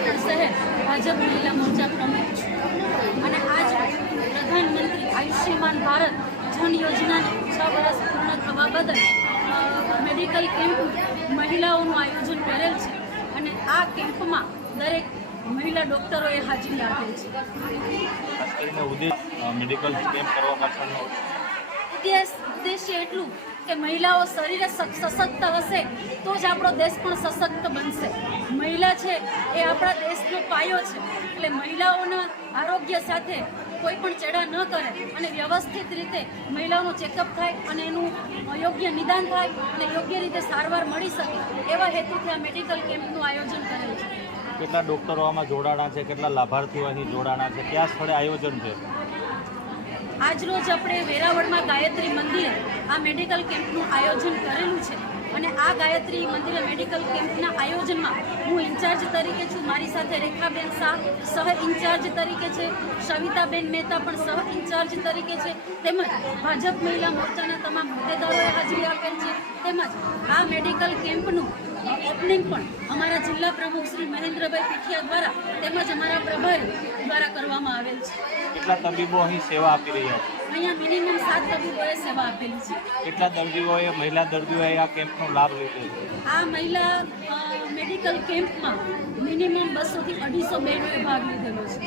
પાટણ શહેર ભાજપ મહિલા મોરચા પ્રમુખ છું અને આજ પ્રધાનમંત્રી આયુષ્યમાન ભારત જન યોજનાને 6 વર્ષ પૂર્ણ થવા બદલ મેડિકલ કેમ્પ મહિલાઓનું આયોજન કરેલ છે અને આ કેમ્પમાં દરેક મહિલા ડૉક્ટરોએ હાજરી આપેલ છે. ખાસ કરીને મેડિકલ કેમ્પ કરવા પાછળનો ઉદ્દેશ્ય એટલું કે મહિલાઓ શરીરે સશક્ત હશે તો જ આપણો દેશ પણ સશક્ત બનશે. મહિલા છે એ આપણા દેશનો પાયો છે, એટલે મહિલાઓના આરોગ્ય સાથે કોઈ પણ ચેડા ન કરે અને વ્યવસ્થિત રીતે મહિલાઓનું ચેકઅપ થાય અને એનું યોગ્ય નિદાન થાય અને યોગ્ય રીતે સારવાર મળી શકે એવા હેતુથી આ મેડિકલ કેમ્પનું આયોજન કરેલ છે. કેટલા ડૉક્ટરો આમાં જોડાણા છે, કેટલા લાભાર્થીઓ અહીં જોડાણા છે, કયા સ્થળે આયોજન છે? આજરોજ આપણે વેરાવળમાં ગાયત્રી મંદિરે આ મેડિકલ કેમ્પનું આયોજન કરેલું છે અને આ ગાયત્રી મંદિરે મેડિકલ કેમ્પના આયોજનમાં હું ઇન્ચાર્જ તરીકે છું. મારી સાથે રેખાબેન શાહ સહ ઇન્ચાર્જ તરીકે છે, સવિતાબેન મહેતા પણ સહ ઇન્ચાર્જ તરીકે છે, તેમજ ભાજપ મહિલા મોરચાના તમામ હોદ્દેદારોએ હાજરી આપેલ છે. તેમજ આ મેડિકલ કેમ્પનું ઓપનિંગ પણ અમારા જિલ્લા પ્રમુખ શ્રી મહેન્દ્રભાઈ પીઠિયા દ્વારા તેમજ અમારા પ્રભારી દ્વારા કરવામાં આવેલ છે. કેટલા તબીબો અહીં સેવા આપી રહ્યા છે? અહીંયા મિનિમમ 7 તબીબોએ સેવા આપેલી છે. કેટલા દર્દીઓએ મહિલા દર્દીઓએ આ કેમ્પનો લાભ લીધો છે? આ મહિલા મેડિકલ કેમ્પમાં મિનિમમ 200 થી 250 બહેનોએ ભાગ લીધેલો છે.